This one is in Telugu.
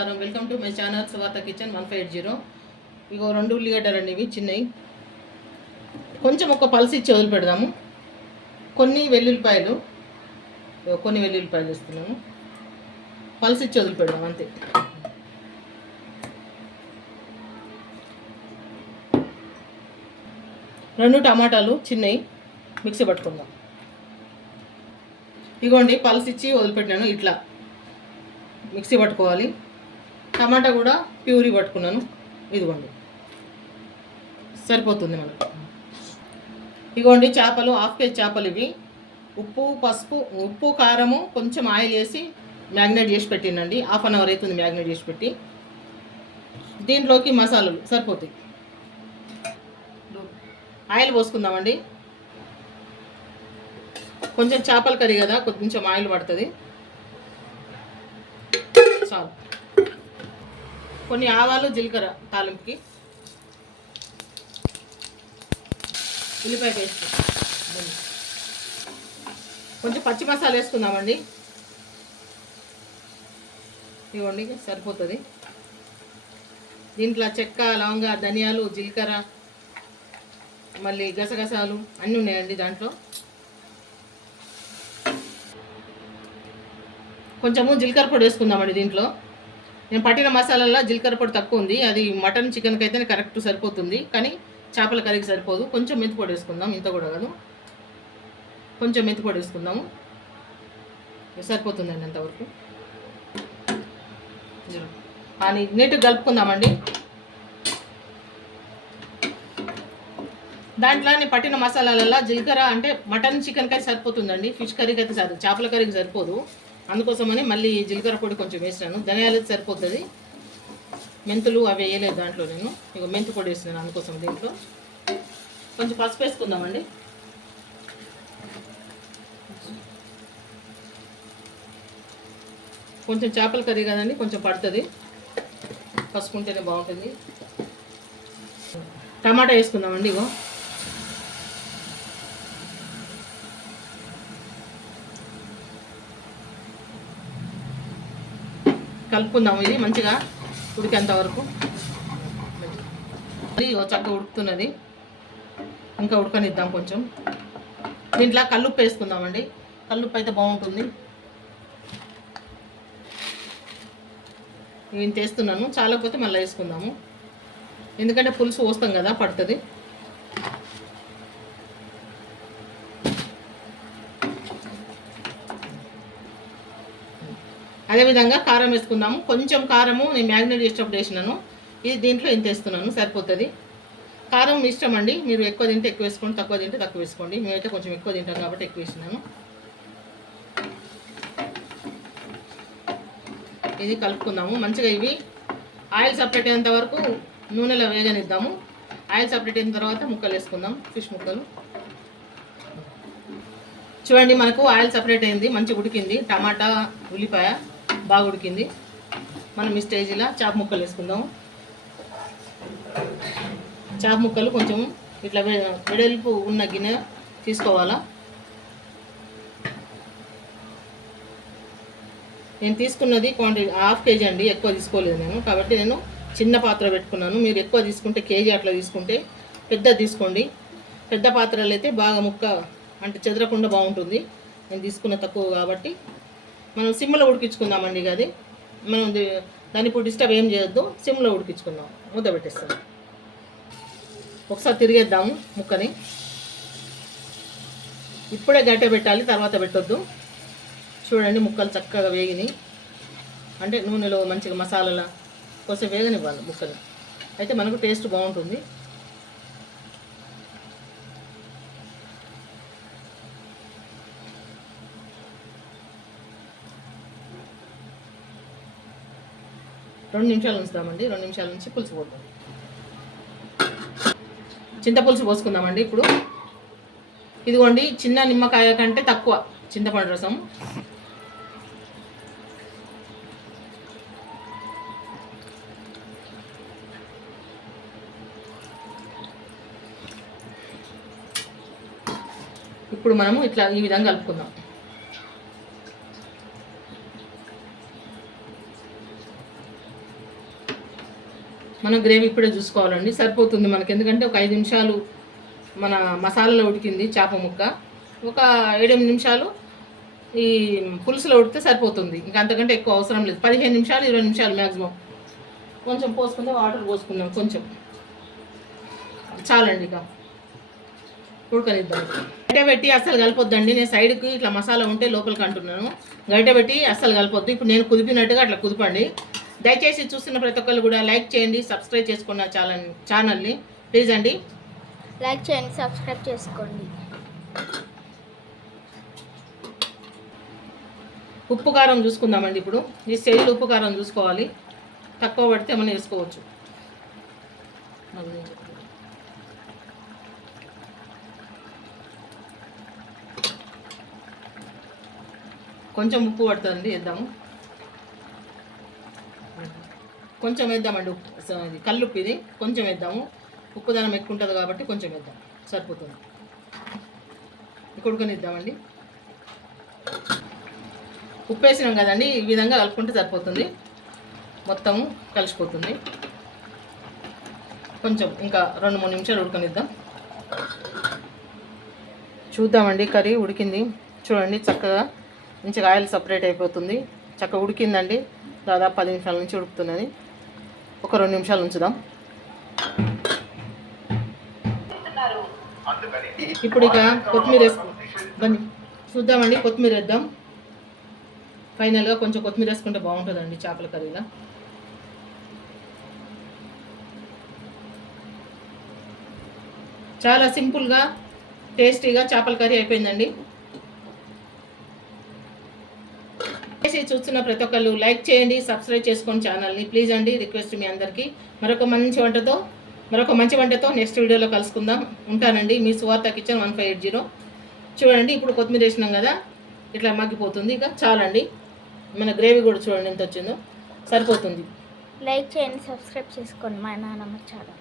వెల్కమ్ టు మై ఛానల్ సువార్త కిచెన్ 150. ఇగో 2 ఉల్లిగడ్డలండి, ఇవి చిన్నవి. కొంచెం ఒక పల్స్ ఇచ్చి వదిలి పెడదాము. కొన్ని వెల్లుల్లిపాయలు ఇస్తున్నాము. పల్స్ ఇచ్చి వదిలి పెడదాం అంతే. రెండు టమాటాలు చిన్నవి మిక్సీ పట్టుకుందాం. ఇగోండి పల్స్ ఇచ్చి వదిలిపెట్టినాను. ఇట్లా మిక్సీ పట్టుకోవాలి. టమాటా కూడా ప్యూరీ పట్టుకున్నాను. ఇదిగోండి సరిపోతుంది మనకు. ఇదిగోండి చేపలు, హాఫ్ కేజీ చేపలు ఇవి. ఉప్పు, పసుపు, ఉప్పు, కారము, కొంచెం ఆయిల్ వేసి మ్యాగ్నేట్ చేసి పెట్టినండి. హాఫ్ అన్ అవర్ అవుతుంది మ్యాగ్నేట్ చేసి పెట్టి. దీంట్లోకి మసాలాలు సరిపోతాయి. ఆయిల్ పోసుకుందామండి. కొంచెం చేపల కర్రీ కదా, కొంచెం ఆయిల్ పడుతుంది. చాలు. కొన్ని ఆవాలు, జీలకర్ర తాలింపుకి, ఉల్లిపాయ పేస్ట్, కొంచెం పచ్చి మసాలా వేసుకుందామండి. ఇవ్వండి సరిపోతుంది. దీంట్లో చెక్క, లవంగ, ధనియాలు, జీలకర్ర, మళ్ళీ గసగసాలు అన్నీ ఉన్నాయండి దాంట్లో. కొంచెము జీలకర్ర పొడి వేసుకుందామండి. దీంట్లో నేను పట్టిన మసాలాల్లో జీలకర్ర పొడి తక్కువ ఉంది. అది మటన్, చికెన్కి అయితే కరెక్ట్ సరిపోతుంది, కానీ చేపల కర్రీకి సరిపోదు. కొంచెం మెంతి పొడి వేసుకుందాం, ఇంత కూడా కాదు, కొంచెం మెంతి పొడి వేసుకుందాము. సరిపోతుందండి అంతవరకు. అని నీట్గా కలుపుకుందామండి. దాంట్లో నేను పట్టిన మసాలాలలో జీలకర్ర అంటే మటన్, చికెన్కి అయితే సరిపోతుందండి. ఫిష్ కర్రీకి అయితే సరి, చేపల కర్రీకి సరిపోదు. అందుకోసమని మళ్ళీ జీలకర్ర పొడి కొంచెం వేసినాను. ధనియాలు అయితే సరిపోతుంది. మెంతులు అవి వేయలేదు దాంట్లో నేను. ఇక మెంతు పొడి వేసినాను అందుకోసం. దీంట్లో కొంచెం పసుపు వేసుకుందామండి. కొంచెం చేపల కర్రీ కదండి, కొంచెం పడుతుంది. పసుపు ఉంటేనే బాగుంటుంది. టమాటా వేసుకుందామండి. ఇగో కలుపుకుందాము. ఇది మంచిగా ఉడికేంత వరకు. ఇది చక్కగా ఉడుకుతున్నది, ఇంకా ఉడకనిద్దాం కొంచెం. దీంట్లో కల్లుప్పు వేసుకుందామండి. కల్లుప్పు అయితే బాగుంటుంది. నేను చేస్తున్నాను, చాలకపోతే మళ్ళీ వేసుకుందాము. ఎందుకంటే పులుసు పోస్తాం కదా, పడుతుంది. అదేవిధంగా కారం వేసుకుందాము. కొంచెం కారము నేను మ్యాగ్నేట్ చేసేటప్పుడు వేసినాను. ఇది దీంట్లో ఇంత వేస్తున్నాను, సరిపోతుంది. కారం మీ ఇష్టం అండి. మీరు ఎక్కువ తింటే ఎక్కువ వేసుకోండి, తక్కువ తింటే తక్కువ వేసుకోండి. మేమైతే కొంచెం ఎక్కువ తింటాం కాబట్టి ఎక్కువ వేసినాను. ఇది కలుపుకుందాము మంచిగా. ఇవి ఆయిల్ సపరేట్ అయ్యేంత వరకు నూనెలో వేగనిద్దాము. ఆయిల్ సపరేట్ అయిన తర్వాత ముక్కలు వేసుకుందాం, ఫిష్ ముక్కలు. చూడండి మనకు ఆయిల్ సపరేట్ అయింది, మంచిగా ఉడికింది. టమాటా, ఉల్లిపాయ బాగా ఉడికింది. మనం ఈ స్టేజ్లో చేప ముక్కలు వేసుకుందాము. చేప ముక్కలు కొంచెం ఇట్లా వెడల్పు ఉన్న గిన్నె తీసుకోవాలా. నేను తీసుకున్నది క్వాంటిటీ హాఫ్ కేజీ అండి, ఎక్కువ తీసుకోలేదు నేను. కాబట్టి నేను చిన్న పాత్ర పెట్టుకున్నాను. మీరు ఎక్కువ తీసుకుంటే కేజీ అట్లా తీసుకుంటే పెద్ద తీసుకోండి. పెద్ద పాత్రలు అయితే బాగా ముక్క అంటే చెదరకుండా బాగుంటుంది. నేను తీసుకున్న తక్కువ కాబట్టి మనం సిమ్లో ఉడికించుకుందామండి. అది మనం దాన్ని ఇప్పుడు డిస్టర్బ్ ఏం చేయొద్దు, సిమ్లో ఉడికించుకుందాం. ముద్ద పెట్టేస్తాం. ఒకసారి తిరిగేద్దాము ముక్కని. ఇప్పుడే గట్టే పెట్టాలి, తర్వాత పెట్టొద్దు. చూడండి ముక్కలు చక్కగా వేగినాయి. అంటే నూనెలో మంచిగా మసాలాల కోసం వేగనివ్వాలి ముక్కని. అయితే మనకు టేస్ట్ బాగుంటుంది. రెండు నిమిషాలు ఉంచుదామండి. 2 నిమిషాల నుంచి పులుసు పోద్దాం. చింతపులుసు పోసుకుందామండి ఇప్పుడు. ఇదిగోండి చిన్న నిమ్మకాయ కంటే తక్కువ చింతపండు రసం. ఇప్పుడు మనము ఇట్లా ఈ విధంగా కలుపుకుందాం. మనం గ్రేవీ ఇప్పుడే చూసుకోవాలండి, సరిపోతుంది మనకి. ఎందుకంటే ఒక 5 నిమిషాలు మన మసాలాలో ఉడికింది చేప ముక్క, ఒక 7-8 నిమిషాలు ఈ పులుసులో ఉడికితే సరిపోతుంది. ఇంకా అంతకంటే ఎక్కువ అవసరం లేదు. 15 నిమిషాలు 20 నిమిషాలు మ్యాక్సిమం. కొంచెం పోసుకుంటే వాటర్ పోసుకుందాం, కొంచెం చాలండి. ఇక ఉడకనిద్దాం. గరిటె పెట్టి అస్సలు కలపొద్దండి. నేను సైడ్కి ఇట్లా మసాలా ఉంటే లోపలికి అంటున్నాను. గరిటె పెట్టి అస్సలు కలపొద్దు. ఇప్పుడు నేను కుదిపినట్టుగా అట్లా కుదపండి. దయచేసి చూస్తున్న ప్రతి ఒక్కరు కూడా లైక్ చేయండి, సబ్స్క్రైబ్ చేసుకున్న ఛానల్ని ప్లీజ్ అండి. లైక్ చేయండి, సబ్స్క్రైబ్ చేసుకోండి. ఉప్పు కారం చూసుకుందామండి. ఇప్పుడు ఈ స్టేజ్లో ఉప్పు కారం చూసుకోవాలి. తక్కువ పడితే మనం వేసుకోవచ్చు. కొంచెం ఉప్పు పడుతుంది, వేద్దాము. కొంచెం వేద్దామండి ఉప్పు, ఇది కల్లుప్పు, ఇది కొంచెం వేద్దాము. ఉప్పు దానం ఎక్కువ ఉంటుంది కాబట్టి కొంచెం వేద్దాం, సరిపోతుంది. ఉడకనిద్దామండి. ఉప్పు వేసినాం కదండి, ఈ విధంగా కలుపుకుంటే సరిపోతుంది. మొత్తం కలిసిపోతుంది. కొంచెం ఇంకా 2-3 నిమిషాలు ఉడకనిద్దాం. చూద్దామండి. కర్రీ ఉడికింది చూడండి, చక్కగా మంచిగా ఆయిల్ సపరేట్ అయిపోతుంది. చక్కగా ఉడికిందండి. దాదాపు 10 నిమిషాల నుంచి ఉడుకుతున్నది. ఒక 2 నిమిషాలు ఉంచుదాం. ఇప్పుడు ఇక కొత్తిమీర వేసుకుందాం. చూద్దామండి, కొత్తిమీర వేద్దాం. ఫైనల్గా కొంచెం కొత్తిమీర వేసుకుంటే బాగుంటుందండి చేపల కర్రీలో. చాలా సింపుల్గా టేస్టీగా చేపల కర్రీ అయిపోయిందండి. చూస్తున్న ప్రతి ఒక్కళ్ళు లైక్ చేయండి, సబ్స్క్రైబ్ చేసుకోండి ఛానల్ని ప్లీజ్ అండి. రిక్వెస్ట్ మీ అందరికీ. మరొక మంచి వంటతో నెక్స్ట్ వీడియోలో కలుసుకుందాం. ఉంటానండి. మీ సువార్త కిచెన్ 1580. చూడండి, ఇప్పుడు కొత్తిమీర వేసినాం కదా, ఇట్లా మగ్గిపోతుంది. ఇక చాలండి. మన గ్రేవీ కూడా చూడండి ఎంత వచ్చిందో, సరిపోతుంది. లైక్ చేయండి, సబ్స్క్రైబ్ చేసుకోండి మా నాన్నమ్మ ఛానల్.